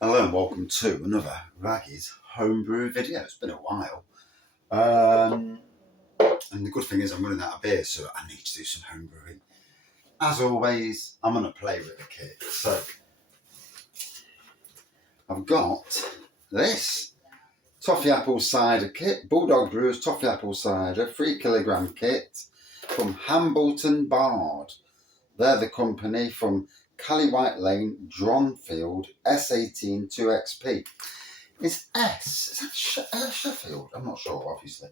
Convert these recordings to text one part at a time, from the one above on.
Hello and welcome to another Raggy's homebrew video. It's been a while. And the good thing is I'm running out of beer, so I need to do some homebrewing. As always, I'm going to play with the kit. So I've got this Toffee Apple Cider kit, Bulldog Brews Toffee Apple Cider, 3 kilogram kit from Hambleton Bard. They're the company from Cally White Lane, Dronfield, S18 2XP. Is that Sheffield? I'm not sure, obviously.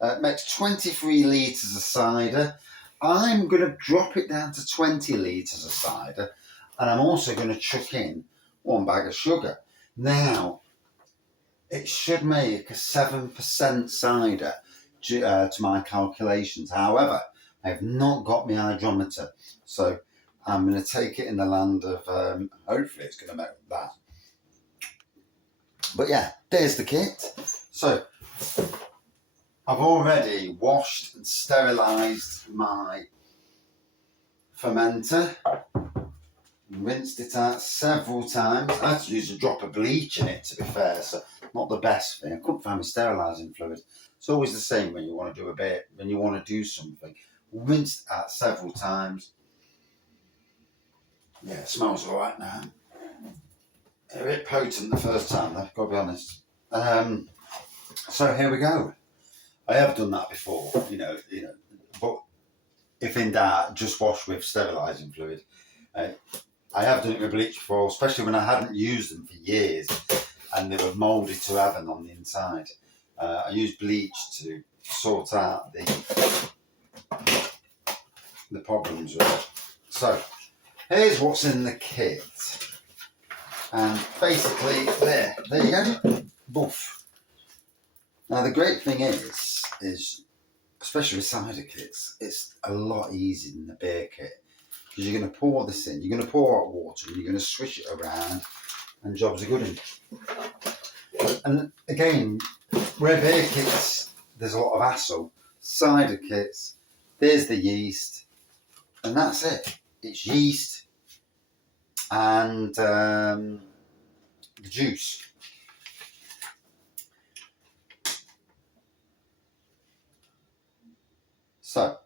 It makes 23 litres of cider. I'm going to drop it down to 20 litres of cider, and I'm also going to chuck in 1 bag of sugar. Now, it should make a 7% cider to my calculations. However, I have not got my hydrometer, so I'm going to take it in the land of, hopefully it's going to make that. But yeah, there's the kit. So I've already washed and sterilised my fermenter, rinsed it out several times. I had to use a drop of bleach in it, to be fair, so not the best thing. I couldn't find my sterilising fluid. It's always the same when you want to do a bit, when you want to do something. Rinsed out several times. Yeah, it smells all right now. A bit potent the first time, though, I've got to be honest. So here we go. I have done that before, you know, but if in doubt, just wash with sterilising fluid. I have done it with bleach before, especially when I hadn't used them for years and they were mouldy to heaven on the inside. I used bleach to sort out the problems with it. So here's what's in the kit. And basically, there you go. Boof. Now the great thing is especially with cider kits, it's a lot easier than the beer kit because you're going to pour this in, you're going to pour hot water, and you're going to swish it around, and jobs are good. And again, where beer kits, there's a lot of hassle. Cider kits, there's the yeast, and that's it. It's yeast and the juice. So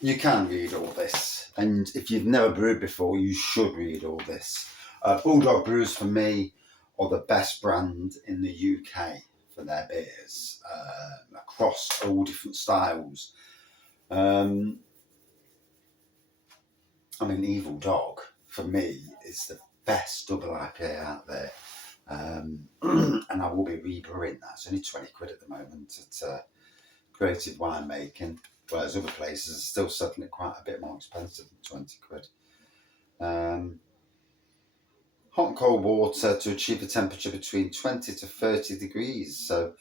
you can read all this, and if you've never brewed before, you should read all this. Bulldog Brews for me are the best brand in the UK for their beers, across all different styles. I mean, Evil Dog for me is the best double IPA out there, and I will be rebrewing that. It's only 20 quid at the moment at Creative Winemaking, whereas other places are still selling it quite a bit more expensive than 20 quid. Hot and cold water to achieve a temperature between 20 to 30 degrees. So,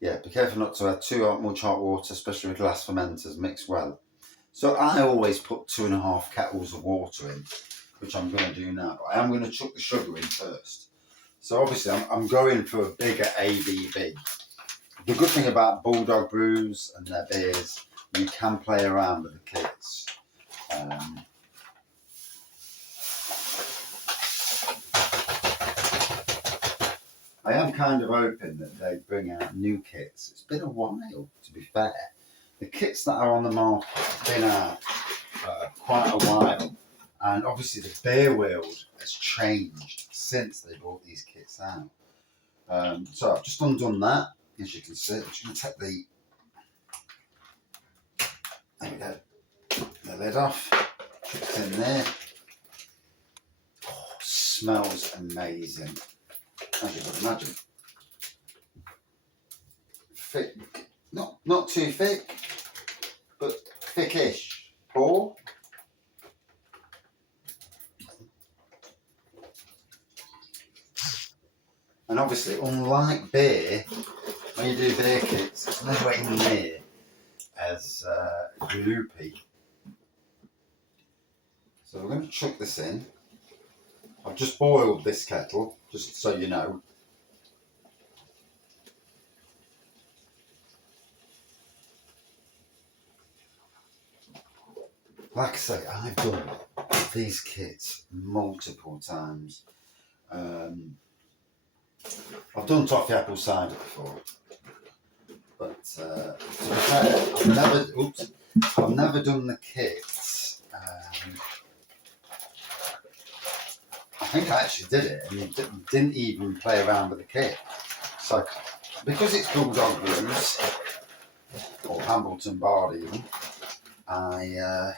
yeah, be careful not to add too much hot water, especially with glass fermenters, mix well. So I always put 2.5 kettles of water in, which I'm going to do now. But I am going to chuck the sugar in first. So obviously I'm going for a bigger ABV. The good thing about Bulldog Brews and their beers, you can play around with the kits. I am kind of hoping that they bring out new kits. It's been a while, to be fair. The kits that are on the market have been out quite a while. And obviously the beer world has changed since they brought these kits out. So I've just undone that. As you can see, I'm just going to take there we go, the lid off, chuck it in there. Oh, smells amazing, as you would imagine. Thick, not too thick, but thickish. Pour. And obviously, unlike beer, when you do beer kits, it's nowhere near as gloopy. So we're going to chuck this in. I've just boiled this kettle, just so you know. Like I say, I've done these kits multiple times. I've done toffee apple cider before, but to be fair, I've never done the kit. I think I actually did it and didn't even play around with the kit. So, because it's Bulldog Brews, or Hambleton Bard even, I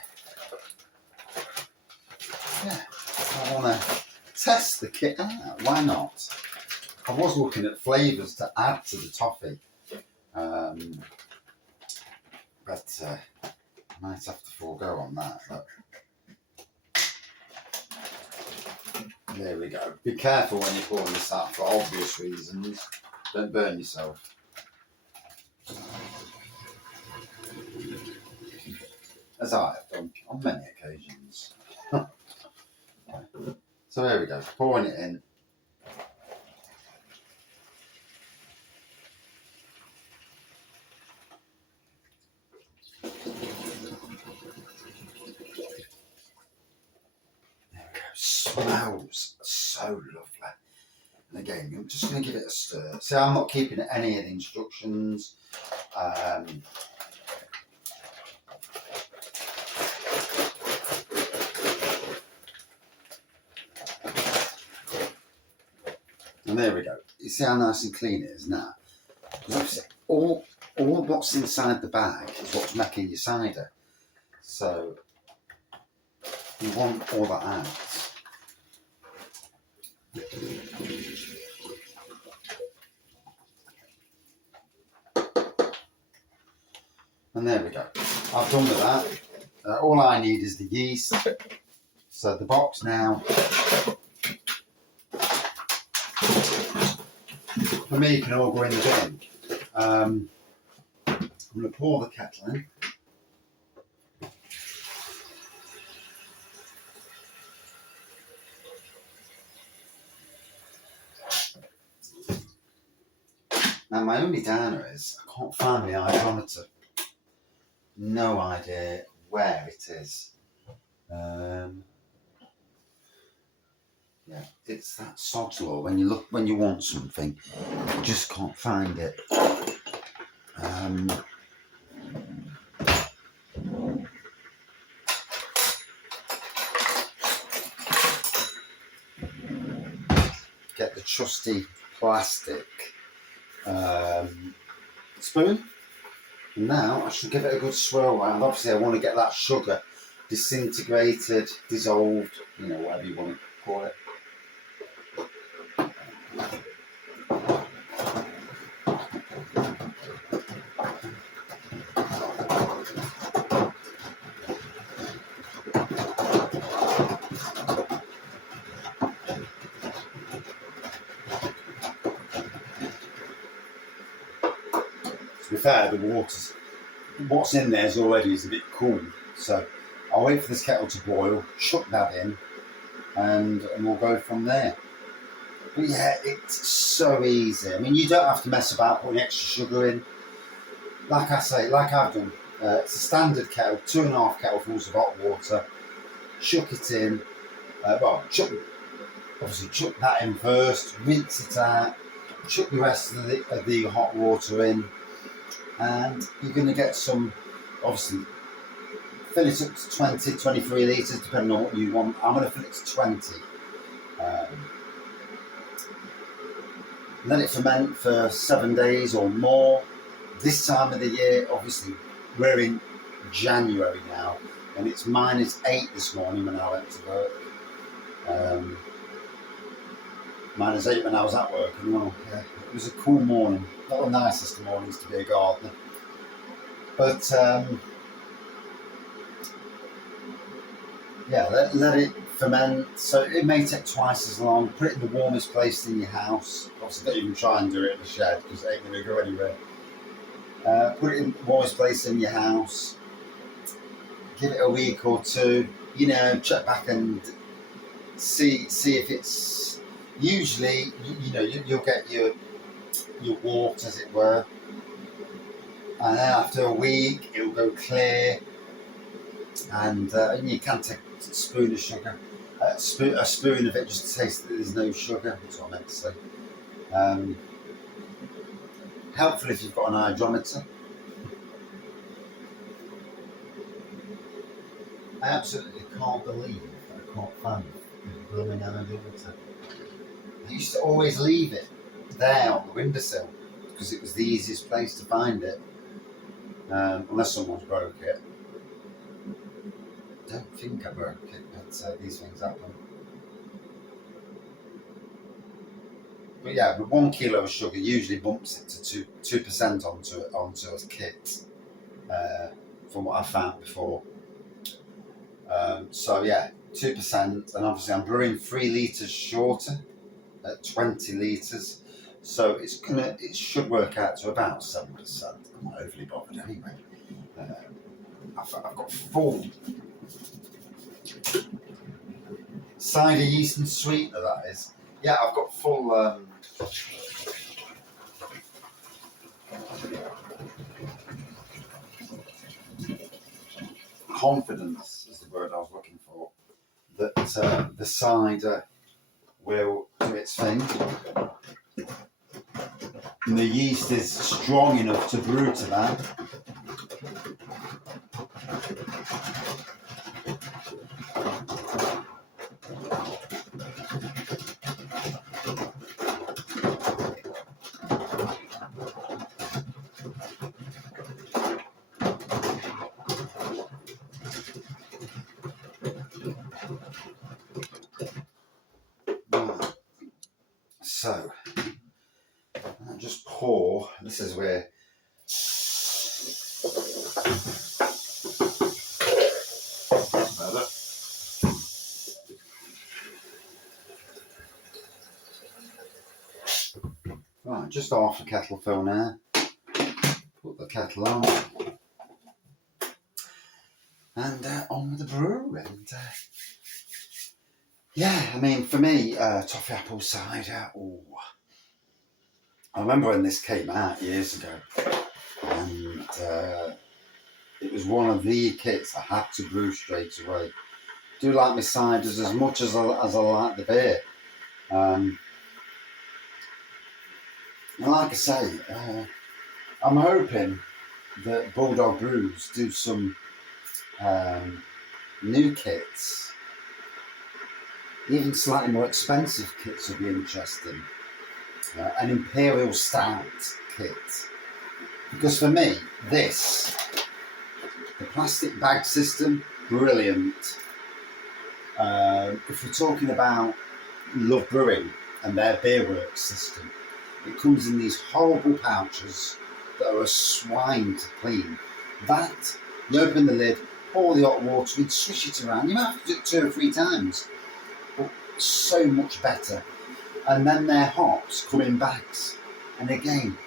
want to test the kit out. Why not? I was looking at flavours to add to the toffee, but I might have to forego on that. But there we go. Be careful when you're pouring this out for obvious reasons. Don't burn yourself. As I have done on many occasions. So there we go, pouring it in. There we go, smells so lovely. And again, I'm just going to give it a stir. See, I'm not keeping any of the instructions. And there we go. You see how nice and clean it is now? All what's inside the bag is what's making your cider. So you want all that out. And there we go. I've done with that. All I need is the yeast. So the box now, for me, can all go in the bin. I'm going to pour the kettle in. Now my only downer is I can't find my hydrometer. No idea where it is. Yeah, it's that sod's law. When you want something, you just can't find it. Get the trusty plastic spoon. And now I should give it a good swirl round. Obviously, I want to get that sugar disintegrated, dissolved, whatever you want to call it. To be fair, what's in there already is a bit cool, so I'll wait for this kettle to boil, chuck that in, and we'll go from there. But yeah, it's so easy. I mean, you don't have to mess about putting extra sugar in. Like I say, like I've done, it's a standard kettle, 2.5 kettlefuls of hot water. Chuck it in. Chuck that in first, rinse it out, chuck the rest of the hot water in, and you're going to get some, obviously, fill it up to 20, 23 litres, depending on what you want. I'm going to fill it to 20. Let it ferment for 7 days or more. This time of the year, obviously, we're in January now, and it's -8 this morning when I went to work. -8 when I was at work, and well, yeah, it was a cool morning. Not the nicest of mornings to be a gardener, but yeah, let it ferment. So it may take twice as long. Put it in the warmest place in your house. Obviously, don't even try and do it in the shed because it ain't going to go anywhere. Put it in the warmest place in your house. Give it a week or two. Check back and see if it's. Usually, you'll get your wort, as it were, and then after a week, it'll go clear. And you can take a spoon of sugar. a spoon of it just to taste that there's no sugar. That's what I meant to say. Helpful if you've got an hydrometer. I absolutely can't believe that I can't find the blooming hydrometer. I used to always leave it there on the windowsill because it was the easiest place to find it, unless someone's broke it. I don't think I broke it, but these things happen. But yeah, but 1 kilo of sugar usually bumps it to 2% onto a kit, from what I found before. So yeah, 2%, and obviously I'm brewing 3 litres shorter at 20 litres, so it should work out to about 7%. I'm not overly bothered anyway. I've got full cider yeast and sweetener, that is. Yeah, I've got full confidence is the word I was looking for, that the cider will do its thing. And the yeast is strong enough to brew to that. So, I'll just pour. This is where right, just half a kettle full now. Put the kettle on, and on with the brew. And yeah, I mean, for me, toffee apple cider. Ooh. I remember when this came out years ago, and it was one of the kits I had to brew straight away. I do like my ciders as much as I like the beer. And like I say, I'm hoping that Bulldog Brews do some new kits. Even slightly more expensive kits would be interesting. An Imperial Stout kit. Because for me, the plastic bag system, brilliant. If we're talking about Love Brewing and their beer works system, it comes in these horrible pouches that are a swine to clean. That, you open the lid, pour the hot water in, swish it around. You might have to do it 2 or 3 times, but so much better. And then their hops come in bags. And again,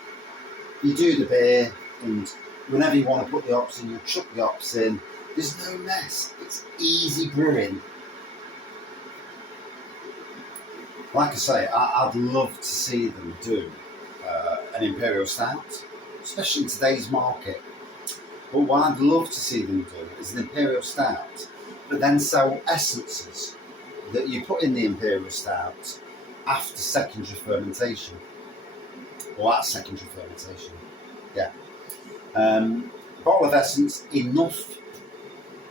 you do the beer, and whenever you want to put the hops in, you chuck the hops in. There's no mess. It's easy brewing. Like I say, I'd love to see them do an Imperial Stout, especially in today's market. But what I'd love to see them do is an Imperial Stout, but then sell essences that you put in the Imperial Stout after secondary fermentation, or at secondary fermentation. Yeah. Bottle of essence, enough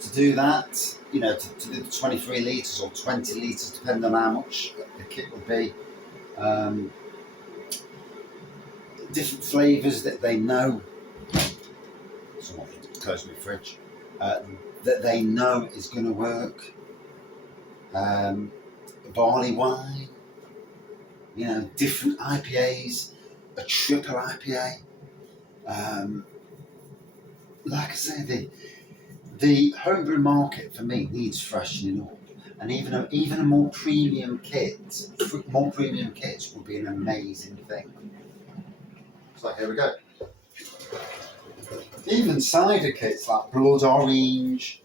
to do that, you know, to do the 23 litres or 20 litres, depending on how much the kit will be. Different flavours that they know, someone close my fridge, that they know is going to work. Barley wine, you know, different IPAs, a triple IPA. Like I say, the homebrew market for me needs freshening up, and even a more premium kit, more premium kits would be an amazing thing. So here we go. Even cider kits like Blood Orange.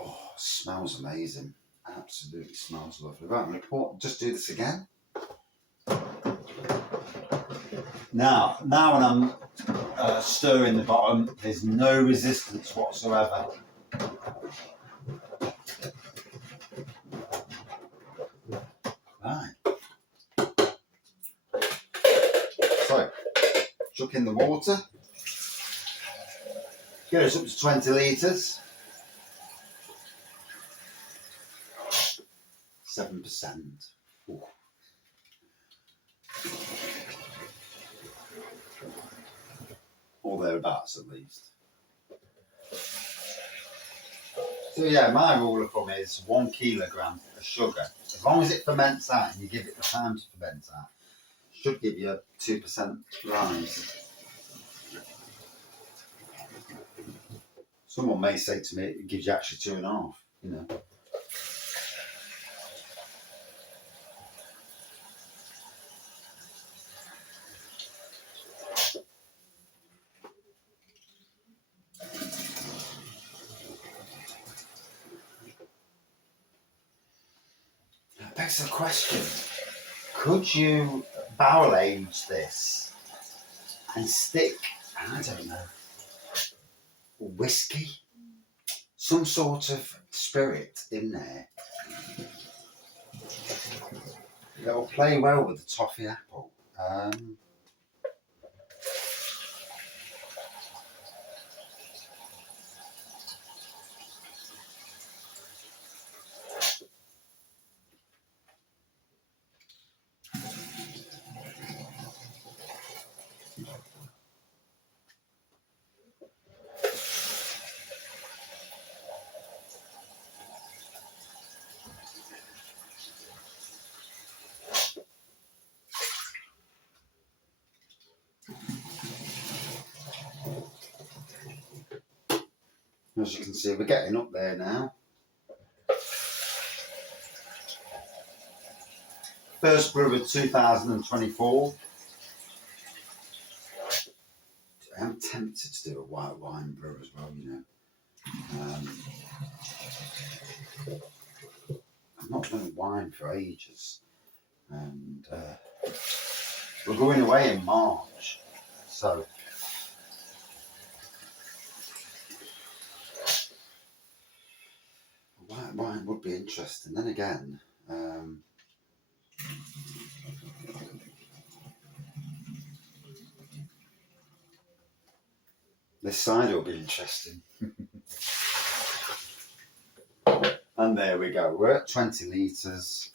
Oh, smells amazing. Absolutely smells lovely. Right, I'm going to just do this again. Now when I'm stirring the bottom, there's no resistance whatsoever. Right. So, chuck in the water. Get us up to 20 litres. 7%. Ooh. Or thereabouts at least. So yeah, my rule of thumb is 1 kilogram of sugar. As long as it ferments out and you give it the time to ferment out, should give you a 2% rise. Someone may say to me it gives you actually 2.5, you know. That begs the question, could you barrel age this and stick, I don't know, whiskey? Some sort of spirit in there. It'll play well with the toffee apple. As you can see, we're getting up there now. First brew of 2024. I'm tempted to do a white wine brew as well, you know. I've not done wine for ages. And we're going away in March. So white wine would be interesting. Then again, this cider will be interesting. And there we go. We're at 20 litres.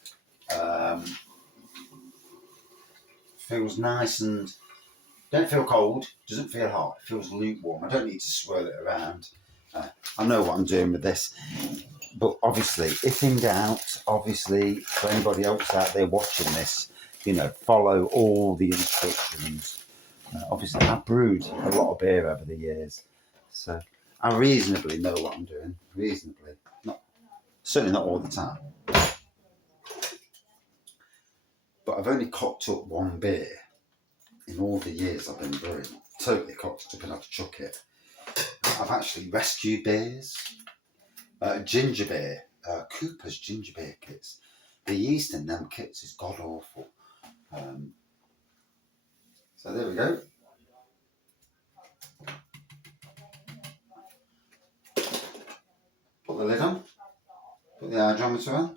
Feels nice and don't feel cold. Doesn't feel hot. It feels lukewarm. I don't need to swirl it around. I know what I'm doing with this. But obviously, if in doubt, obviously, for anybody else out there watching this, you know, follow all the instructions. Obviously, I've brewed a lot of beer over the years, so I reasonably know what I'm doing. Reasonably, certainly not all the time. But I've only cocked up one beer in all the years I've been brewing. Totally cocked it up and I've to chuck it. I've actually rescued beers. Ginger beer, Cooper's ginger beer kits. The yeast in them kits is god awful. So there we go. Put the lid on. Put the hydrometer on.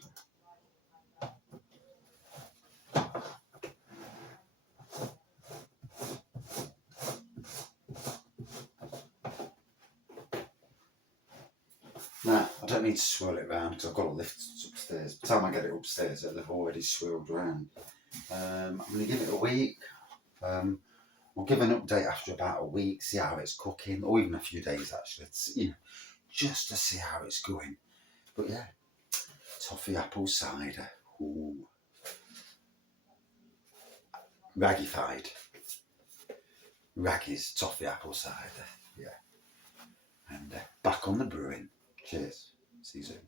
Now, I don't need to swirl it round because I've got to lift it upstairs. By the time I get it upstairs, it'll have already swirled round. I'm going to give it a week. We'll give an update after about a week, see how it's cooking, or even a few days actually, you know, just to see how it's going. But yeah, toffee apple cider. Ooh. Raggified. Raggy's toffee apple cider. Yeah. And back on the brewing. Cheers. See you soon.